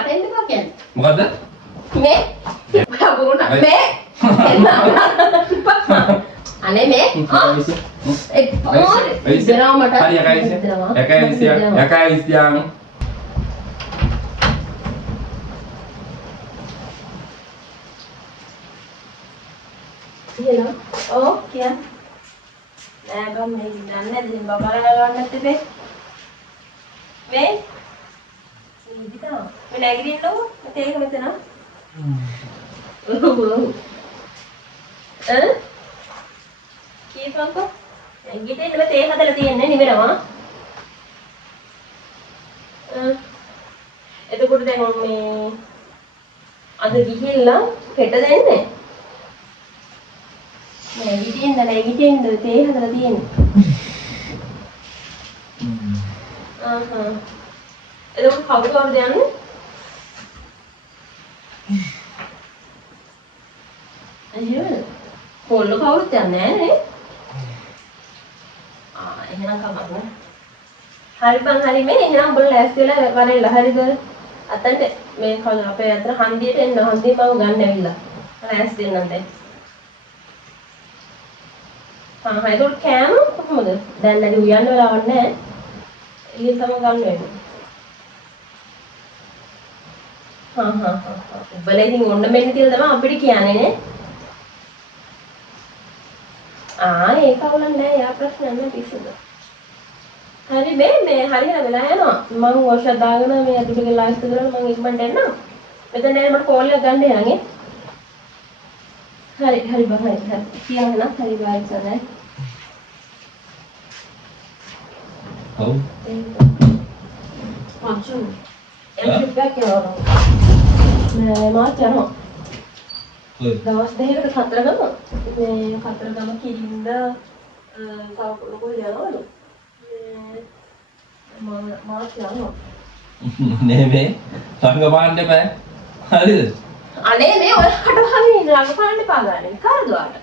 මට එන්න එපා කියන්නේ. මොකද්ද? මේ බබුරුණ මේ අනේ මේ දෙනවා මට හරි 120 Hello. Oh, क्या? मैं कम नहीं जानने दिन बाबा लगाने ते पे. मैं ini kita. मैं lagi दिन लो. ते एक में ना. කීපන්කෝ ඇඟිට එන්න තේ හදලා තියන්නේ නිවෙනවා එතකොට දැන් මේ අද ගිහිල්ලා හෙට දෙන්නේ මේ ඇඟිටින් තේ හදලා තියන්නේ එතකොට කවුරුද යන්නේ අයියෝ කොල්ල කවුරුත් යන්නේ නැහැ නේ එහෙනම් කමක් නෑ. හරි බං හරි මේ එහෙනම් උඹලා ලෑස්ති වෙලා වරෙල්ලා හරිද? අතන්ට මේ කවුද අපේ අතර හන්දියට එන්න හන්දිය පව ගන්න ඇවිල්ලා. ලෑස්ති වෙන්න දැන්. හා ඒක කෑම කොහොමද? දැන් නැති උයන්න වෙලාවක් නෑ. එළිය තම ගන්න වෙන්නේ. හා. උඹලා ඉතින් ඔන්න මෙන්න තියලා තමයි අපිට කියන්නේ නේ. ඒක අවුලක් නෑ යා ප්‍රශ්න නැහැ පිස්සුද හරි මේ හරියට වෙලා යනවා මම වොෂ් එක දාගෙන මේ අදුටක ලයිස්ට් කරලා මම ඉක්මනට එන්නම් මෙතන නෑ මට කෝල් එකක් ගන්න යන්නේ හරි බං හරි කියන්න හරි බයි සරයි ඔව් පන්සු එම්පි බෑක් කරනවා මාත් යනවා දවස් දෙකකට කතරගම මේ කතරගම කිරින්ද තව ලොකු යනවලු මාත් යනවා නේ සංගපාන්න බෑ හරිද අනේ මේ ඔයාලට හරියට රඟපාන්න එපා ගන්න කාරදුවාට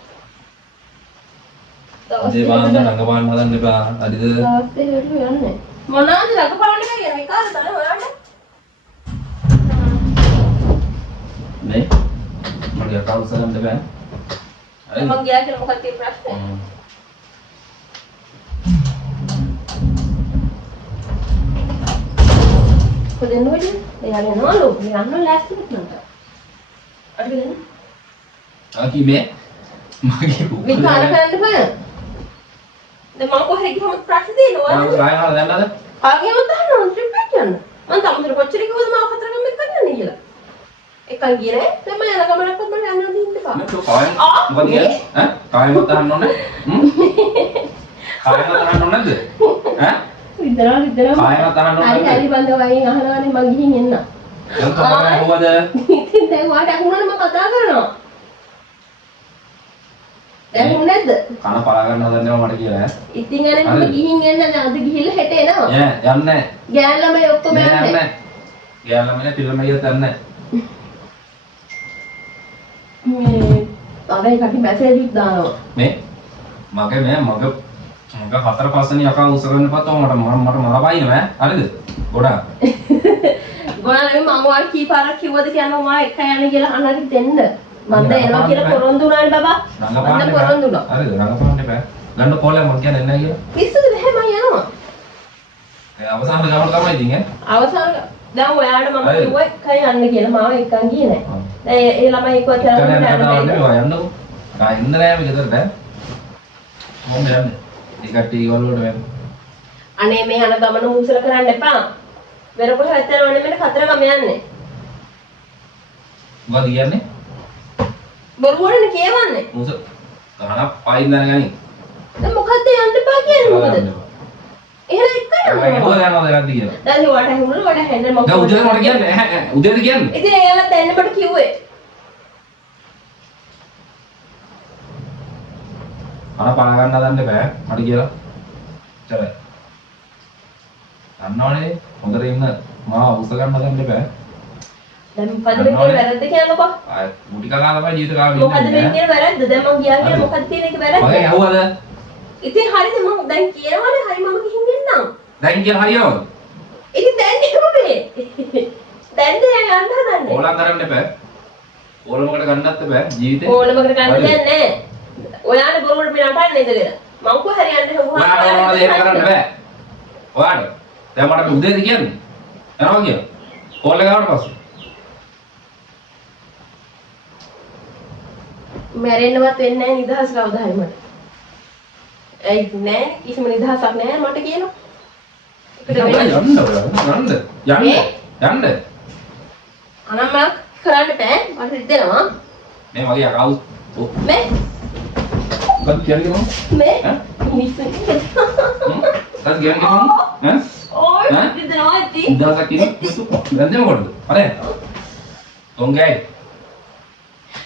දවස් දෙකකට රඟපාන්න හදන්න එපා හරිද දවස් දෙකකට යන්නේ මොනවාද රඟපාන්න එපා කියන මේ කාරදා ඔයාලට නේ මට කවුරුත් සලන්න බෑ. හරි මං ගියා කියලා මොකක්ද තියෙන ප්‍රශ්නේ? කොහෙන්ද වෙන්නේ? එයාලා යනවලු. යන්න ලෑස්ති වෙන්නට. අර ගිහින්. කිව්වේ මගේ මේ කාල කරන්න බෑ. දැන් මම කොහෙද ගිහම ප්‍රශ්න තියෙනවා. රායහාල දැන්නද? ආගෙම දාන්න ට්‍රිප් එක යන්න. මං තමුතර කොච්චර කිව්වද මාව කතරගම එක්ක යන්නේ කියලා. එකන් ගියේ නෑ මම යන ගමනක්වත් මම යන්න දෙන්න එපා මම කායම මොකද කියන්නේ ඈ කායමත් අහන්න ඕනේ කායමත් අහන්න ඕනේ නැද්ද ඈ විතර කායමත් අහන්න ඕනේ හරි බන්ද වයින් අහනවානේ මං ගිහින් එන්න දැන් තමයි කොහොමද ඉතින් දැන් වාට අහුණානේ මම කතා කරනවා දැන් උන් නැද්ද කන පලා ගන්න හදන්නේව මට කියලා ඈ ඉතින් අර මම ගිහින් එන්න දැන් අද ගිහිල්ලා හෙට එනවා යන්නේ ගෑන් ළමයි ඔක්කොම යන්නේ ගෑන් ළමයි පිළමයියත් යන්නේ මේ අනේ කටි මැසේජ් එකක් දානවා මේ මගේ හතර පස්සෙනි යකා උසරන්න පතෝ මට මරවයින ඈ හරිද ගොඩාක් ගොඩාක් නෙමෙයි මම ඔයාලට කී පාරක් කිව්වද කියනවා මම එක යන්නේ කියලා අහන්නට දෙන්න මම දැන් එනවා කියලා පොරොන්දු වුණානේ බබා මම පොරොන්දු වුණා හරිද රඟපාන්න එපා ගන්න කෝලයක් මම කියන්නේ නැහැ කියලා පිස්සුද මෙහෙම යනවා ඒ අවසාන ගමන තමයි ඉතින් ඈ අවසාන දැන් ඔයාලට මම කිව්වා එකයි යන්න කියලා මාව එක්කන් ගියේ නැහැ දැන් ඒ ළමයි එක්කව කරගෙන යන්න යන්නකෝ ආ ඉන්න නෑ මේ ගෙදරට මොම් යන්නේ ඒ කට්ටිය ඊවල වලට වෙන අනේ මේ යන ගමන මුසල කරන්න එපා වෙන කොහෙවත් යනවනේ මෙන්න කතරගම යන්නේ මොකද කියන්නේ බොරුවනේ කියවන්නේ මුස ගහන පයින් දැනගනි දැන් මොකද්ද යන්න එපා කියන්නේ මොකද එහෙනම් එක්ක යනවා මොකද යනවද නැද්ද කියලා දැන් වට හැමුණා වට හැන්ඩල් මම දැන් උදේට මට කියන්නේ ඈ උදේට කියන්නේ ඉතින් එයාලා දැන් මට කිව්වේ අර පණ ගන්න හදන්න බෑ මට කියලා චරයි අන්නවනේ හොඳට ඉන්න මාව උස ගන්න හදන්න බෑ දැන් මොකද මේ වැරද්ද කියන්නකෝ ආ මුටි කකා තමයි ජීවිත කාලේ මොකද මේ කියන වැරද්ද දැන් මං ගියා කියලා මොකද කියන එක වැරද්ද මගේ ඇහුවද ඉතින් හරිද මම දැන් කියනවනේ හරි මම ගිහින් එන්නම් දැන් කියලා හරියවද ඉතින් දැන් නෙමෙයි දැන්ද යන්න හදන්නේ. ඕලම් කරන්න එපා. ඕලමකට ගන්නත් එපා ජීවිතේ. ඕලමකට ගන්න දෙයක් නැහැ. ඔයාලා බොරුවට මේ නටන්නේ ඉඳගෙන. මං කො හරියන්නේ හොහා. ඔයාලා ඕනවද එහෙම කරන්න බෑ. ඔයාලා දැන් මට උදේද කියන්නේ? යනවා කියන්න. කෝල් එක ආවට පස්සේ. මැරෙන්නවත් වෙන්නේ නැහැ නිදහස් කවදා හරි මට. ඒ නෑ කිසිම නිදහසක් නෑ මට කියනවා. යන්න අනම්මක් කරන්න බෑ මට හිතෙනවා. මේ වගේ අකවුස් මේ මොකක්ද කියන්නේ මම? මේ ඈ? මිනිස්සු මොකක්ද කියන්නේ මම? ඈ? ඕයි ඈ? හිතෙනවා ඇති. ඉඳලා කියන්නේ දැන් මොකටද? අනේ. තොංගයි.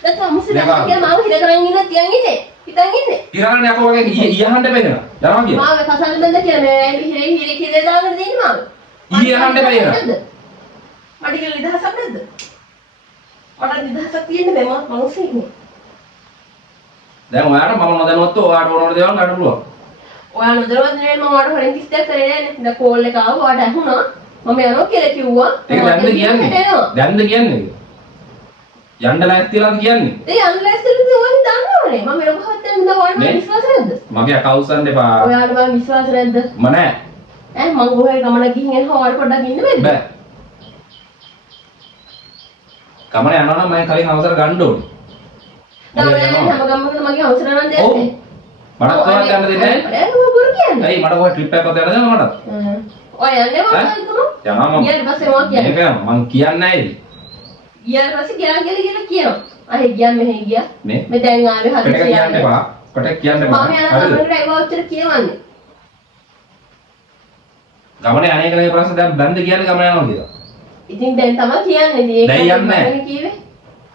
දැන් මුස්ලිම් කියලා මාව හිර කරන් ඉන්න තියන් ඉන්නේ. හිතන් ඉන්නේ. ඉරාන යකෝ වගේ ඊයහන්න බැගෙන. යනවා කිය. මාව කසල් බඳ කියලා මේ හිරේ කිරේ දාගෙන දෙන්නේ මාව. ඊයහන්න බැගෙන. මට කියලා නිදහසක් නැද්ද? මට නිදහසක් තියෙන්නේ මම මනුස්සයෙක් නේ. දැන් ඔයාලට මම නොදැනුවත්ව ඔයාලට ඕන දේවල් ගන්න පුළුවන්. ඔයා නොදැනුවත් නෙවෙයි මම ඔයාලට හොරෙන් කිස්තයක් කරේ නෑනේ. දැන් කෝල් එක ආවා ඔයාලට ඇහුණා. මම යනවා කියලා කිව්වා. ඒක දැන්ද කියන්නේ? දැන්ද කියන්නේ? යන්න ලෑස්තිලාද කියන්නේ? ඒ යන්න ලෑස්තිලාද ඔයන් දන්නවනේ. මම මෙලොව හත්තෙන් ඉඳලා ඔයාලට විශ්වාස නැද්ද? මගේ අකවුසන් දෙපා. ඔයාලට මම විශ්වාස නැද්ද? මම නෑ. ඈ මං ගොහේ ගමන ගිහින් එනවා ඔයාලට පොඩ්ඩක් ඉන්න බැරිද? බෑ. ගමන යනවා නම් මම කලින් අවසර ගන්න ඕනේ. හැම ගමනකටම මගේ අවසර නම් දෙන්නේ. ඔව්. මට කොහොමද යන්න දෙන්නේ? ඒ මම බොරු කියන්නේ. ඇයි මට කොහේ ට්‍රිප් එකක් යන්න දෙන්න මට? ඔය යන්නේ මොකද හිතමු? යනවා මම. ඊට පස්සේ මොකක්ද කියන්නේ? මේක මං කියන්නේ නැහැ. ඊට පස්සේ ගියා කියලා කියනවා. අහේ ගියා මෙහෙ ගියා. මේ දැන් ආවේ හරි පෙටක කියන්න එපා. පෙටක කියන්න එපා. මම යන ගමනට ඒව ඔච්චර කියවන්නේ. ගමනේ අනේකගේ ප්‍රශ්න දැන් බන්ද කියන්නේ ගමන යනවා කියලා. ඉතින් දැන් තමයි කියන්නේ. ඉතින් දැන් යන්නේ නැහැ. මම කිව්වේ.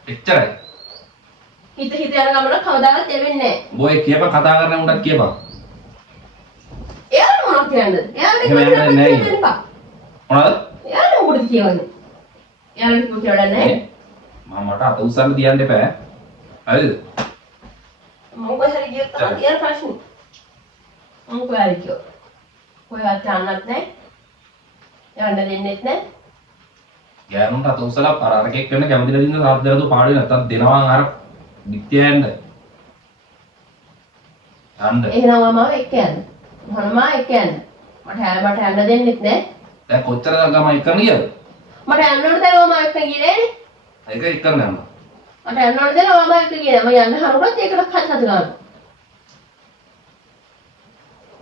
එච්චරයි. හිත යන ගමන කවදාවත් එවෙන්නේ නැහැ. බොයි කියපන් කතා කරන උන්ටත් කියපන්. එයාලා මොනවද කියන්නේ? එයාලා එහෙම යන්නේ නැහැ. මොනවද? එයාලා මොකද කියන්නේ? එයාලා කිව්ව කියලා නැහැ. මම මට අත උස්සන්න තියන්න එපා. හරිද? මම කොහේ හරි ගියොත් තමයි තියෙන ප්‍රශ්නේ. මම කොහේ හරි ගියොත්. කොහෙවත් යන්නත් නැහැ. යන්න දෙන්නෙත් නැහැ. ගෑනුන්ට අත උස්සලා අරකෙක් වෙන්න කැමති නැති ඉන්න සාද්දරතු පාඩුවේ නැත්තම් දෙනවා අර දික්තියෙන්ද. යන්න. එහෙනම් මම එක්ක යන්න. මොනම එක්ක යන්න. මට යන්න දෙන්නෙත් නැහැ. දැන් කොච්චර ගම එකන ගියද? මට යන්න ඕන දැන් මම එක්ක ගියේ නෑනේ. ඒක එකන යන්න. මට යන්න ඕන දැන් මම එක්ක ගියේ. මම යන්න හරුණත් ඒකට හත් හත ගන්නවා.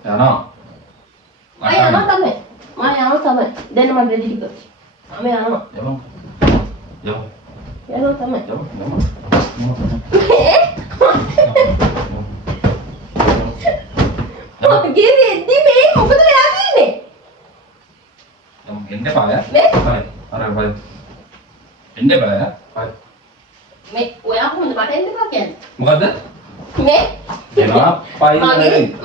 යනවා. මම යනවා තමයි. දැන් මම රෙඩි ටික. මම යනවා. යමු. යමු. යනවා තමයි. යමු. යමු. ගෙදෙද්දි මේ මොකද වෙලා තියෙන්නේ? යමු එන්න එපා ඈ. මේ? හරි. හරි. එන්න එපා ඈ. හරි. මේ ඔයා කොහොමද මට එන්න එපා කියන්නේ? මොකද්ද? මේ එනවා පයින්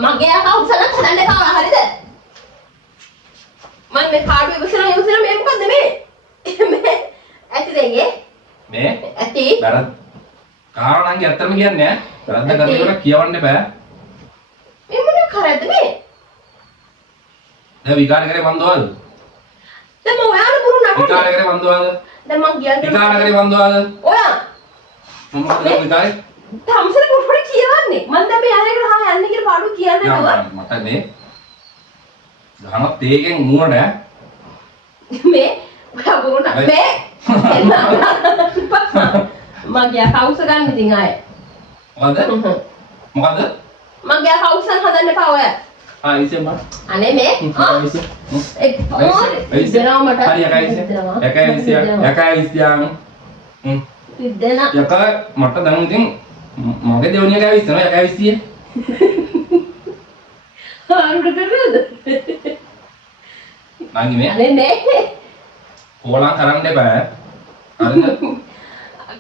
මගේ අකවුන්ට් එක හදන්න එපා හරිද? මම මේ කාඩ් එක ඉවසලා මේ මොකද්ද මේ? මේ ඇති දෙන්නේ? මේ ඇති? බරත් කාරණාංගය ඇත්තම කියන්නේ ඈ. වැරද්ද කරනකොට කියවන්න එපා. මේ මොන කරද්ද මේ? දැන් විකාර කරේ බන්දවද? දැන් මම ඔයාලා බොරු නටන්නේ. විකාර කරේ බන්දවද? දැන් මං කියන්නේ විකාර කරේ බන්දවද? ඔයා මොකද විකාරේ? තමසල පොඩ්ඩක් කියවන්නේ. මම දැන් මේ යන්නේ කියලා යන්නේ කියලා පාඩු කියන්නේ නැතුව. මට මේ ගහන තේගෙන් මූණට මේ ඔයා බොරු නට මේ මගේ කවුස ගන්න ඉතින් ආයේ. මොකද? මොකද? මගේ කවුසන් හදන්න එපා ඔය. ඉතින් මම අනේ මේ ඒ දෙනවා මට. හරි එකයි දෙන යක මට දැන් ඉතින් මගේ දෙවණිය එකයි විශ්නවා එකයි විශ්සිය. ආරුඩ කරනද? නංගි මේ අනේ මේ කෝලම් කරන්න එපා. හරිද?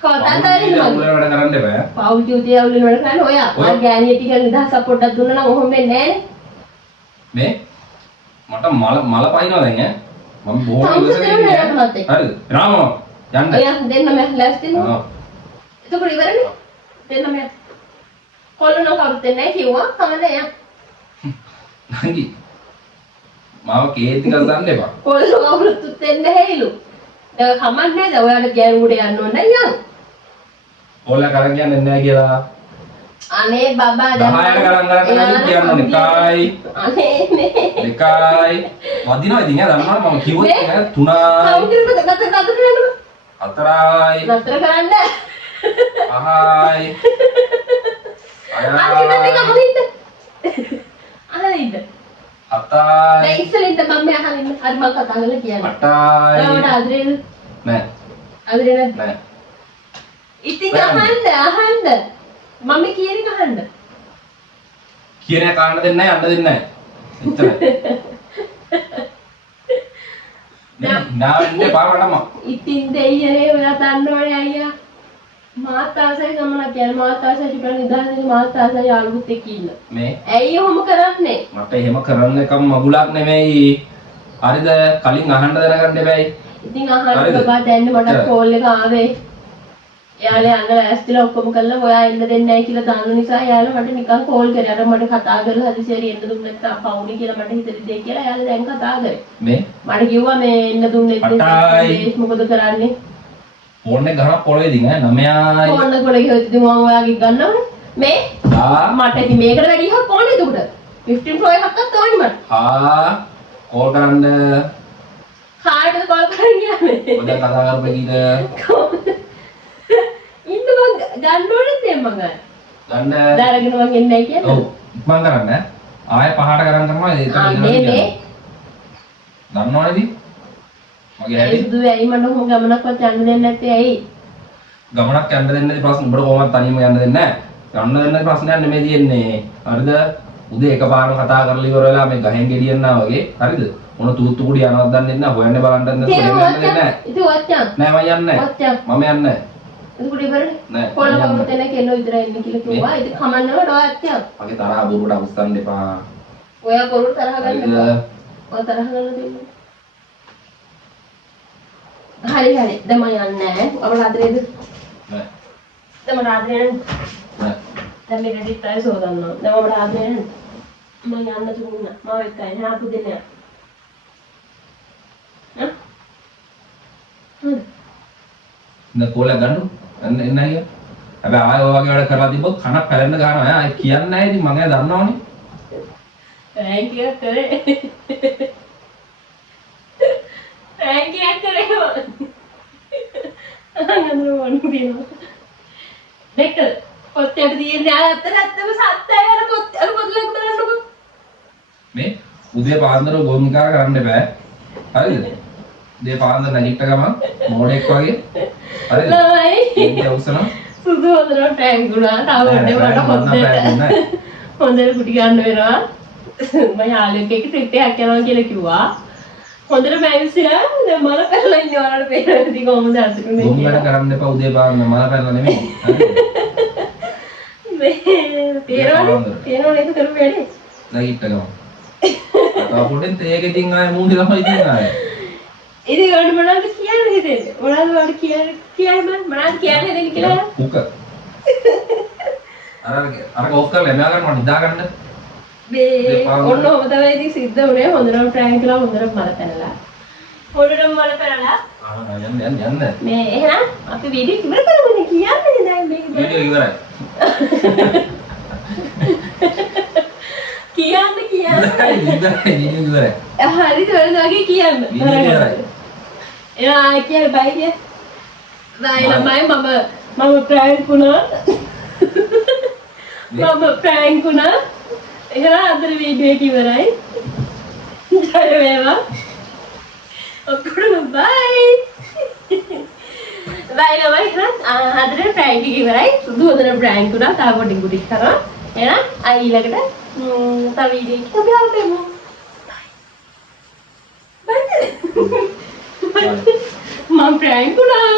කොතනදරි වැඩ කරන්න එපා. පෞල් ජීවිතය අවුලින් වැඩ කරන්නේ ඔයා. මං ගෑණිය ටික නිදහස පොඩ්ඩක් දුන්නා නම් ඔහොම වෙන්නේ නැහනේ. මේ මට මල පයින්නවා දැන් ඈ. මම බොහොම හරිද? රාම යන්න. ඔයා දෙන්න මම ලෑස්තිද? ඔව්. එතකොට ඉවරනේ. දෙන්න මම කොල්ලන කවුරුත් නැහැ කිව්වා. කමද යා. නංගි මාව කේන්ති ගසන්න එපා. කොල්ල කවුරුත් දෙන්නේ නැහැලු. ඒක කමන්නේ නැද ඔයාලා ගෑනුඩ යන්න ඕන නෑ ඕලා කරන් කියන්නේ නැහැ කියලා. අනේ බබා 10ට කරන් ගන්න කියන්න ඕනේ. 1යි අනේ නේ 2යි වදිනවා ඉතින් එයා දන්නවා මම කිව්වොත් නෑ 3යි කවුරුද නතර යන්න 4යි නතර කරන්න 5යි 6යි අහලින්ද 7යි දැන් ඉස්සෙල්ලා මම අහලින්ද අර මම කතා කරලා කියන්නේ 8යි ඔයාලට අදරේද නෑ අදරේ නැද්ද නෑ ඉතින් අහන්න මම කියන එක අහන්න කියන කාරණ දෙන්නේ නැහැ යන්න දෙන්නේ නැහැ එච්චරයි නා වෙන්නේ පාරටම ඉතින් දෙයියනේ ඔයා දන්නවනේ අයියා මාත් ආසයි ගමනක් යන මාත් ආසයි චුට්ටක් නිදාගෙන මාත් ආසයි යාළුවොත් එක්ක ඉන්න මේ ඇයි ඔහොම කරන්නේ මට එහෙම කරන්න එකම මගුලක් නෙමෙයි හරිද කලින් අහන්න දැනගන්න බෑයි ඉතින් අහන්න බබා දැන් මට කෝල් එක ආවේ එයාලා යන්න ලෑස්තිලා ඔක්කොම කළා ඔයා එන්න දෙන්නේ නැහැ කියලා දන්න නිසා එයාලා මට නිකන් කෝල් කරේ අර මට කතා කරලා හදිසියෙ එන්න දුන්නේ නැත්නම් පවුනේ කියලා මට හිතෙලි දෙයි කියලා එයාලා දැන් කතා කරේ මේ මට කිව්වා මේ එන්න දුන්නේ නැත්නම් මොකද කරන්නේ ෆෝන් එක ගහලා පොළවේ දින 9යි ෆෝන් එක පොළවේ ගියොත් ඉතින් මම ඔයාගේ ගන්නවනේ මේ මට ඉතින් මේකට වැඩි හක් ඕනේ එතකොට 15 Pro එකක් ඕනේ මට කෝල් කරන්න කාටද කෝල් කරන්නේ ඔය කතා කරපේ කීද ඉන්න මං ගන්න ඕනේ දැන් මං ගන්න දාරගෙන මං එන්නේ නැහැ කියන්නේ ඔව් ඉක්මන් කරන්න ආයෙ පහට කරන් කරනවා ඒක නේ දන්නවනේ ඉතින් මගේ හැටි දුව ඇයි මට ඔහොම ගමනක්වත් යන්න දෙන්නේ නැත්තේ ඇයි ගමනක් යන්න දෙන්නේ නැති ප්‍රශ්න උඹට කොහොමද තනියම යන්න දෙන්නේ නැහැ යන්න දෙන්න ප්‍රශ්නයක් නෙමෙයි තියෙන්නේ හරිද උදේ එකපාරම කතා කරලා ඉවර වෙලා මේ ගහෙන් ගෙඩියන්නා වගේ හරිද මොන තූත්තු කුඩි යනවත් දන්නේ නැහැ හොයන්න බලන්න දෙන්නේ නැහැ ඉතින් වච්චන් නෑ මම යන්නේ වච්චන් මම යන්නේ ඉතින් කුඩි ඉවරනේ නෑ කොල්ල කවුරුත් එන්නේ කෙල්ලෝ විතරයි ඉන්නේ කියලා කිව්වා ඉතින් කමන්නව වච්චන් මගේ තරහ බොරුවට අවස්ථන් දෙපා ඔයා කවුරු තරහ ගන්න එපා ඔය තරහ ගන්න දෙන්නේ හරි දැන් මම යන්නේ නැහැ අපල ආදරේද නෑ දැන් මම ආදරේ නෑ දැන් මේ රෙඩි ට්‍රයි සෝදන්නවා දැන් මම ආදරේ මම යන්න තුන්නා මම එක්කයි නෑ අපු දෙන්නේ කෝල ගන්නු එන්න අයියා හැබැයි ආයෙ ඔය වගේ වැඩ කරලා තිබ්බොත් කනක් පැලෙන්න ගන්නවා ඈ අය කියන්නේ නැහැ ඉතින් මම එයා දන්නවනේ Thank you කරේ Thank you කරේ අනන්දු වුණා දෙක පොත්තේ තියෙන්නේ ඇත්තටම සත්‍යය අර පොත් ලක් බලන්නකො මේ උදේ පාන්දර ගොම්නිකාර කරන්න බෑ හරිද උදේ පාන්දර නැගිට ගමන් මොඩෙක් වගේ හරිද ළමයි ඒක උසන සුදු හොඳට ටැංක් ගුණා තාම මට හොඳට කුටි ගන්න වෙනවා මම යාළුවෙක් එක්ක ට්‍රිප් එකක් යනවා කියලා කිව්වා හොඳට බැවිසිලා දැන් මල පැනලා ඉන්නේ ඔයාලට පේනවා ඉතින් කොහොමද අසුතුනේ ගොම් වැඩ කරන්න එපා උදේ පාන්දර මල පැනලා නෙමෙයි මේ තේරෙනවද ඒක කරපු වැඩේ නැගිට ගමන් අපොටෙන් තේක ඉතින් ආයේ මූණේ ළමයි ඉතින් ආයේ ඉතින් ඔන්න මොනවද කියන්නේ හිතෙන්නේ මොනවද ඔයාලට කියන්නේ මොනවද කියන්නේ හිතෙන්නේ කියලා කුක අර ඔෆ් කරලා එමා ගන්න මට නිදා ගන්න මේ ඔන්න ඔබ තමයි ඉතින් සිද්ධ වුණේ හොඳටම ප්‍රෑන්ක් කළා හොඳටම මල පැනලා යන්න මේ එහෙනම් අපි වීඩියෝ ඉවර කරමුනේ කියන්නේ දැන් මේක වීඩියෝ ඉවරයි කියන්න ඉවරයි හරිද ඔය වගේ කියන්න එයා කියන්නේ බයි කිය බයි ළමයි මම ප්‍රෑන්ක් වුණා මම ප්‍රෑන්ක් වුණා එහෙනම් අද වීඩියෝ එක ඉවරයි ජය වේවා ඔක්කොම බයි බයි ළමයි එහෙනම් අද ප්‍රෑන්ක් එක ඉවරයි සුදු හොඳට ප්‍රෑන්ක් වුණා තාම පොඩි කුටි කරා එහෙනම් අය ඊළඟට තව වීඩියෝ එකක් අපි ආවමු බයි මම ප්‍රෑන්ක් වුණා